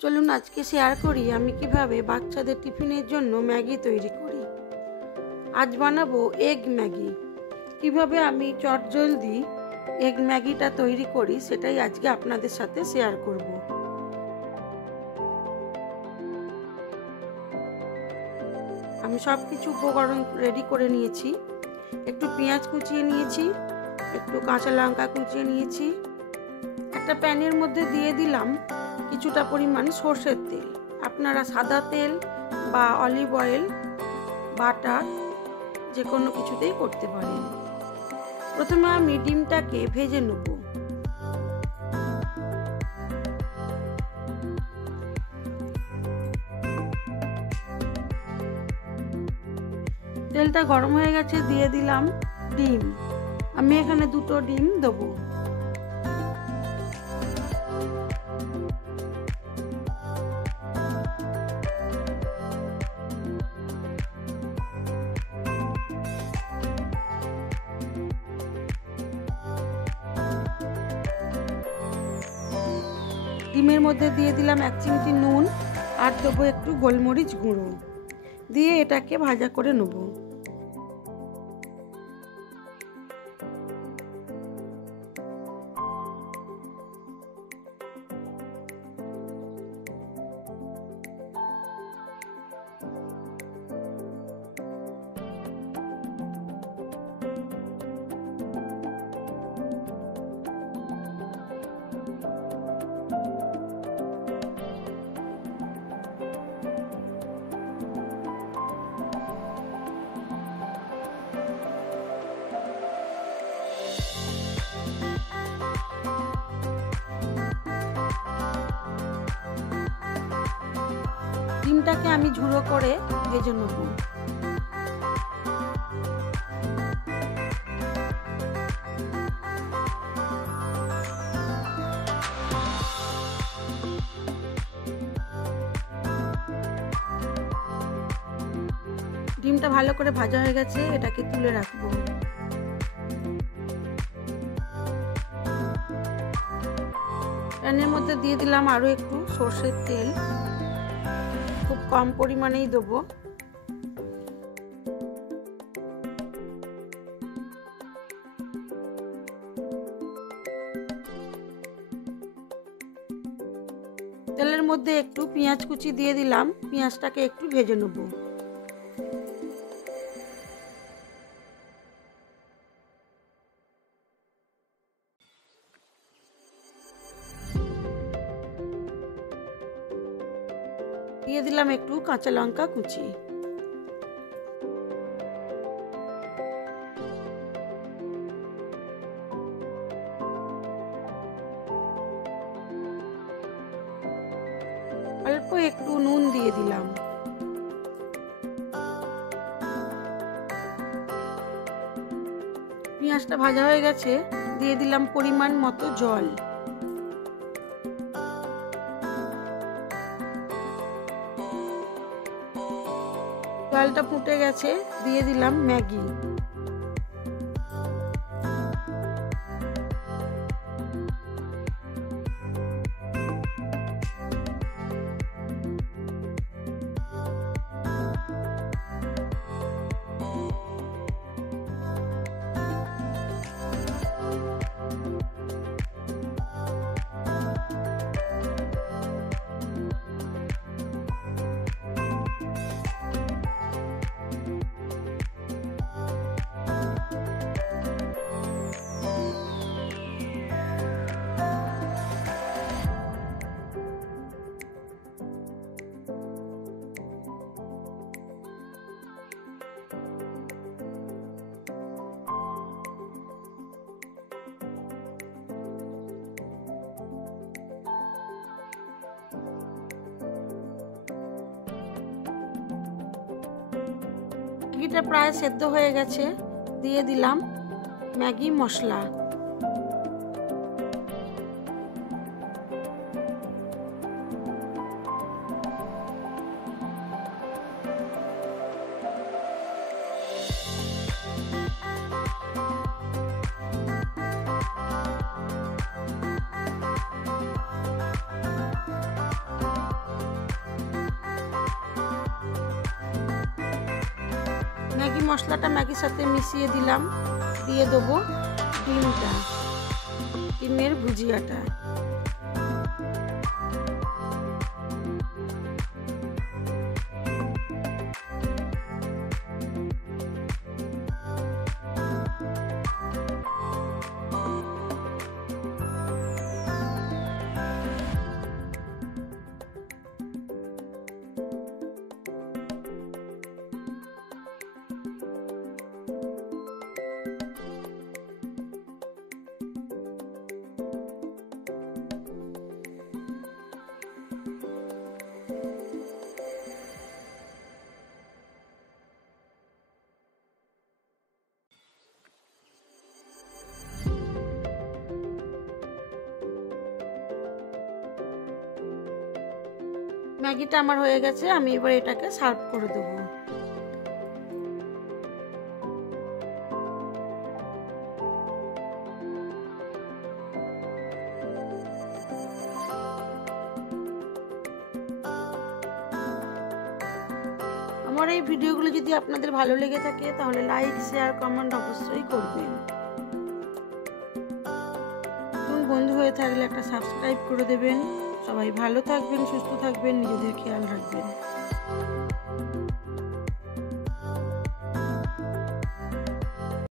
চলুন আজকে শেয়ার করি আমি কিভাবে বাচ্চাদের টিফিনের জন্য ম্যাগি তৈরি করি। আজ বানাবো এগ ম্যাগি। কিভাবে আমি চটজলদি এগ ম্যাগিটা তৈরি করি সেটাই আজকে আপনাদের সাথে শেয়ার করব। আমি সব কিছু উপকরণ রেডি করে নিয়েছি। একটু পেঁয়াজ কুচিয়ে নিয়েছি, একটু কাঁচা লঙ্কা কুচিয়ে নিয়েছি। একটা প্যানের মধ্যে দিয়ে দিলাম কিছুটা পরিমাণ সর্ষের তেল। আপনারা সাদা তেল বা অলিভ অয়েল, বাটার যে কোনো কিছুতেই করতে পারেন। প্রথমে আমি ডিমটাকে ভেজে নেব। তেলটা গরম হয়ে গেছে, দিয়ে দিলাম ডিম। আমি এখানে 2টো ডিম দেবো। ডিমের মধ্যে দিয়ে দিলাম 1 চিমটি নুন আর দেবো একটু গোলমরিচ গুঁড়ো, দিয়ে এটাকে ভাজা করে নেব। ডিমটাকে আমি ঝুড়ো করে ভেজে নেব। ডিমটা ভালো করে ভাজা হয়ে গেছে, এটাকে তুলে রাখবো। প্যানের মধ্যে দিয়ে দিলাম আরো একটু সর্ষের তেল, খুব কম পরিমাণেই দেবো। তেলের মধ্যে একটু পেঁয়াজ কুচি দিয়ে দিলাম, পেঁয়াজটাকে একটু ভেজে নেব। দিয়ে দিলাম একটু কাঁচা লঙ্কা কুচি। অল্প একটু নুন দিয়ে দিলাম। পেঁয়াজটা ভাজা হয়ে গেছে, দিয়ে দিলাম পরিমাণ মতো জল। জলটা ফুটে গেছে, দিয়ে দিলাম ম্যাগি। ম্যাগিটা প্রায় সেদ্ধ হয়ে গেছে, দিয়ে দিলাম ম্যাগি মশলা। ম্যাগি মশলাটা ম্যাগির সাথে মিশিয়ে দিলাম, দিয়ে দেবো ডিমের ভুজিয়াটা। ম্যাগিটা আমার হয়ে গেছে, আমি এবার এটাকে সার্ভ করে দেবো। আমার এই ভিডিওগুলো যদি আপনাদের ভালো লেগে থাকে তাহলে লাইক, শেয়ার, কমেন্ট অবশ্যই করবেন। বন্ধু হয়ে থাকলে একটা সাবস্ক্রাইব করে দেবেন। সবাই ভালো থাকবেন, সুস্থ থাকবেন, নিজেদের খেয়াল রাখবেন।